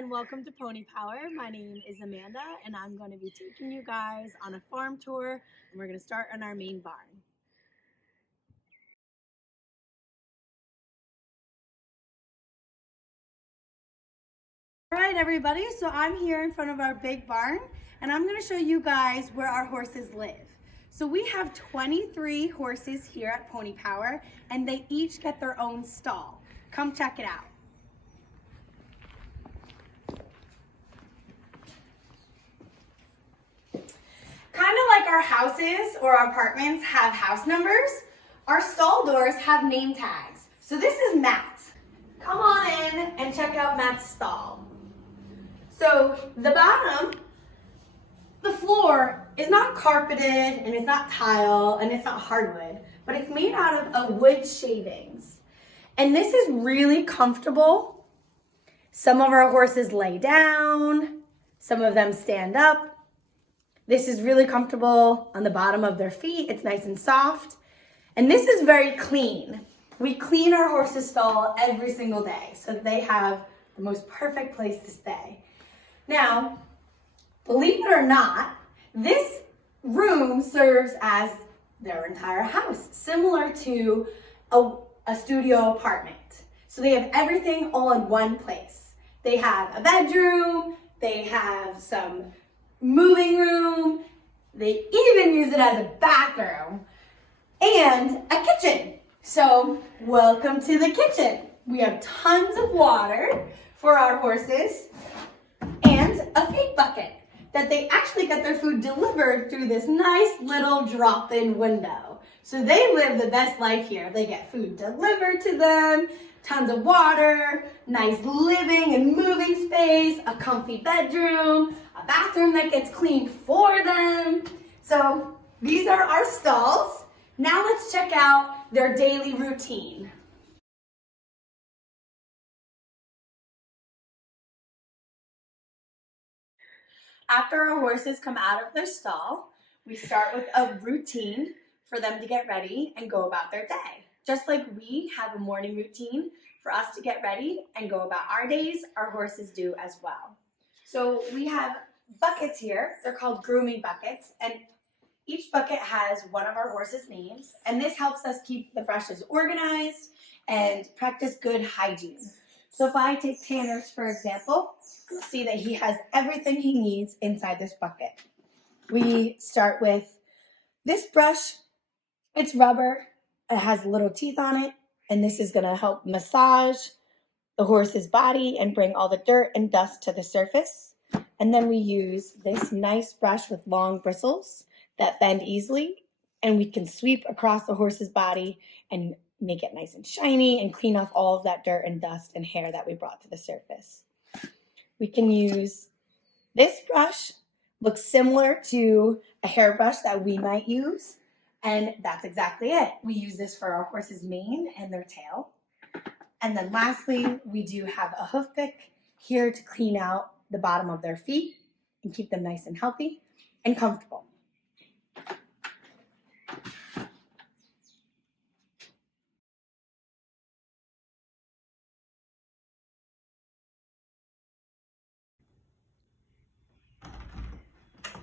and welcome to Pony Power. My name is Amanda and I'm going to be taking you guys on a farm tour and we're going to start on our main barn. Alright everybody, so I'm here in front of our big barn and I'm going to show you guys where our horses live. So we have 23 horses here at Pony Power and they each get their own stall. Come check it out. Kind of like our houses or our apartments have house numbers, our stall doors have name tags. So this is Matt's. Come on in and check out Matt's stall. So the bottom, the floor is not carpeted and it's not tile and it's not hardwood, but it's made out of wood shavings. And this is really comfortable. Some of our horses lay down, some of them stand up. This is really comfortable on the bottom of their feet. It's nice and soft. And this is very clean. We clean our horses' stall every single day so that they have the most perfect place to stay. Now, believe it or not, this room serves as their entire house, similar to a studio apartment. So they have everything all in one place. They have a bedroom, they have some moving room, they even use it as a bathroom, and a kitchen. So welcome to the kitchen. We have tons of water for our horses and a feed bucket that they actually get their food delivered through this nice little drop-in window. So they live the best life here. They get food delivered to them, tons of water, nice living and moving space, a comfy bedroom, a bathroom that gets cleaned for them. So these are our stalls. Now let's check out their daily routine. After our horses come out of their stall, we start with a routine for them to get ready and go about their day. Just like we have a morning routine for us to get ready and go about our days, our horses do as well. So we have buckets here. They're called grooming buckets, and each bucket has one of our horses' names, and this helps us keep the brushes organized and practice good hygiene. So if I take Tanner's, for example, you'll see that he has everything he needs inside this bucket. We start with this brush. It's rubber. It has little teeth on it, and this is going to help massage the horse's body and bring all the dirt and dust to the surface. And then we use this nice brush with long bristles that bend easily, and we can sweep across the horse's body and make it nice and shiny and clean off all of that dirt and dust and hair that we brought to the surface. We can use this brush, looks similar to a hairbrush that we might use, and that's exactly it. We use this for our horse's mane and their tail. And then lastly, we do have a hoof pick here to clean out the bottom of their feet and keep them nice and healthy and comfortable.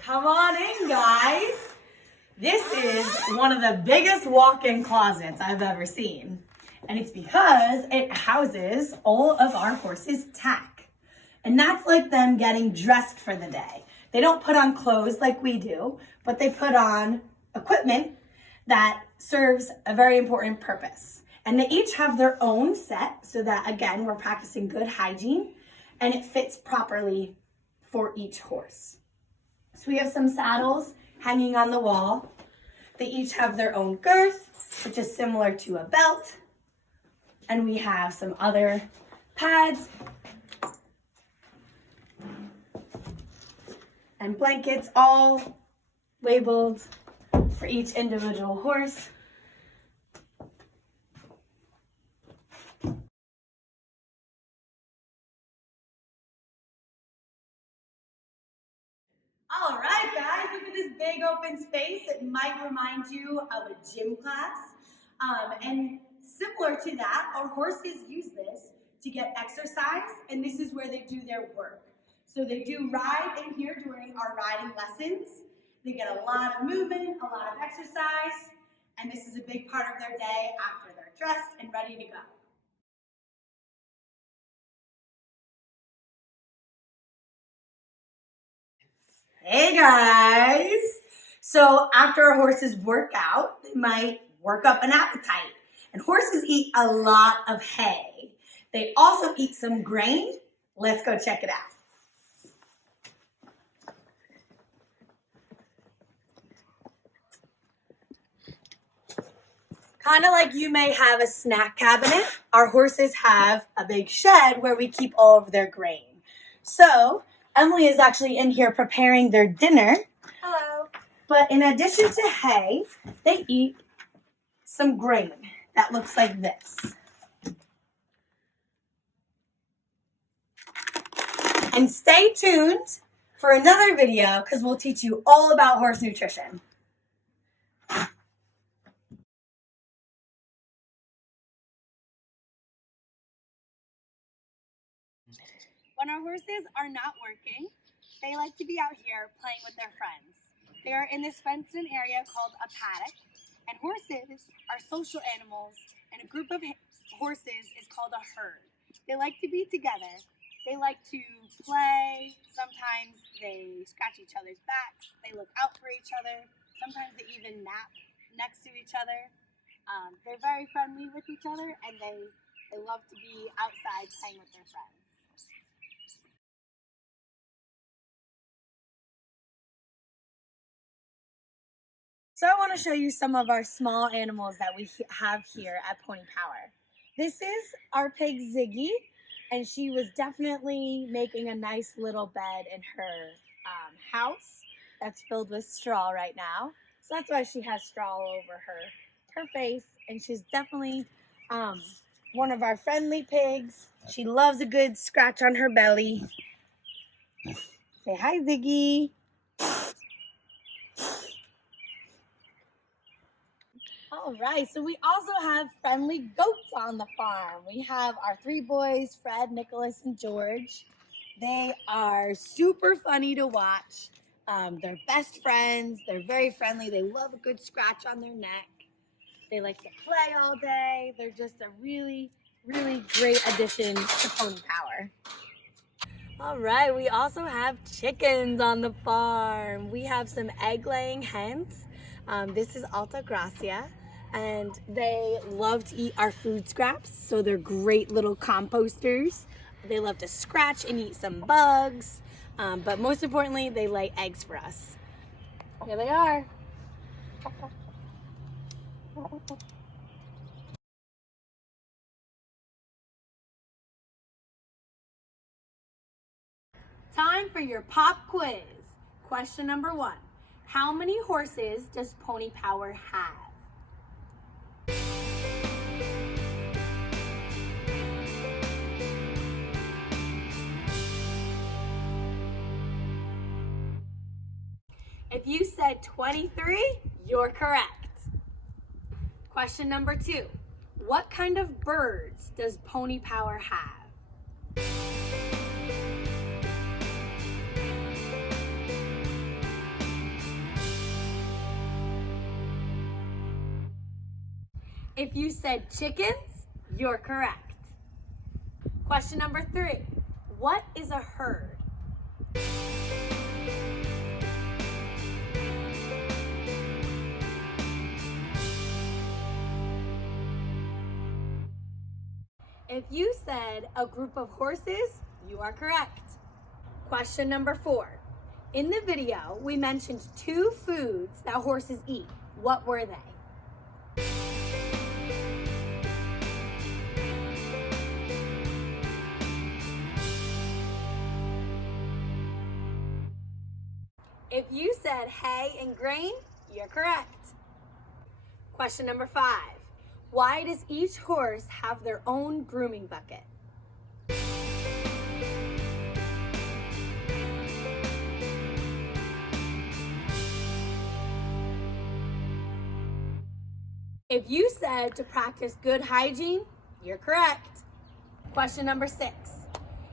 Come on in, guys. This is one of the biggest walk-in closets I've ever seen. And it's because it houses all of our horses' tack. And that's like them getting dressed for the day. They don't put on clothes like we do, but they put on equipment that serves a very important purpose. And they each have their own set so that, again, we're practicing good hygiene and it fits properly for each horse. So we have some saddles hanging on the wall. They each have their own girth, which is similar to a belt. And we have some other pads and blankets, all labeled for each individual horse. All right, guys, look at this big open space. It might remind you of a gym class. And similar to that, our horses use this to get exercise, and this is where they do their work. So they do ride in here during our riding lessons. They get a lot of movement, a lot of exercise, and this is a big part of their day after they're dressed and ready to go. Hey guys! So after a horse's workout, they might work up an appetite. And horses eat a lot of hay. They also eat some grain. Let's go check it out. Kind of like you may have a snack cabinet, our horses have a big shed where we keep all of their grain. So Emily is actually in here preparing their dinner. Hello. But in addition to hay, they eat some grain that looks like this. And stay tuned for another video because we'll teach you all about horse nutrition. When our horses are not working, they like to be out here playing with their friends. They are in this fenced-in area called a paddock, and horses are social animals, and a group of horses is called a herd. They like to be together. They like to play. Sometimes they scratch each other's backs. They look out for each other. Sometimes they even nap next to each other. They're very friendly with each other, and they love to be outside playing with their friends. So I want to show you some of our small animals that we have here at Pony Power. This is our pig Ziggy, and she was definitely making a nice little bed in her house that's filled with straw right now. So that's why she has straw all over her face, and she's definitely one of our friendly pigs. She loves a good scratch on her belly. Say hi, Ziggy. All right, so we also have friendly goats on the farm. We have our three boys, Fred, Nicholas, and George. They are super funny to watch. They're best friends. They're very friendly. They love a good scratch on their neck. They like to play all day. They're just a really, really great addition to Pony Power. All right, we also have chickens on the farm. We have some egg-laying hens. This is Alta Gracia, and they love to eat our food scraps, so they're great little composters. They love to scratch and eat some bugs, but most importantly, they lay eggs for us. Here they are. Time for your pop quiz. Question number 1. How many horses does Pony Power have? If you said 23, you're correct. Question number 2. What kind of birds does Pony Power have? If you said chickens, you're correct. Question number 3. What is a herd? If you said a group of horses, you are correct. Question number 4. In the video, we mentioned 2 foods that horses eat. What were they? If you said hay and grain, you're correct. Question number 5. Why does each horse have their own grooming bucket? If you said to practice good hygiene, you're correct. Question number 6.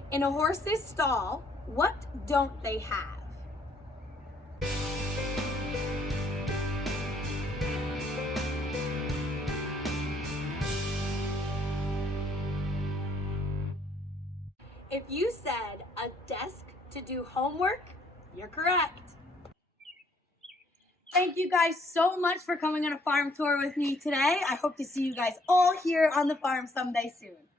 In a horse's stall, what don't they have? If you said a desk to do homework, you're correct. Thank you guys so much for coming on a farm tour with me today. I hope to see you guys all here on the farm someday soon.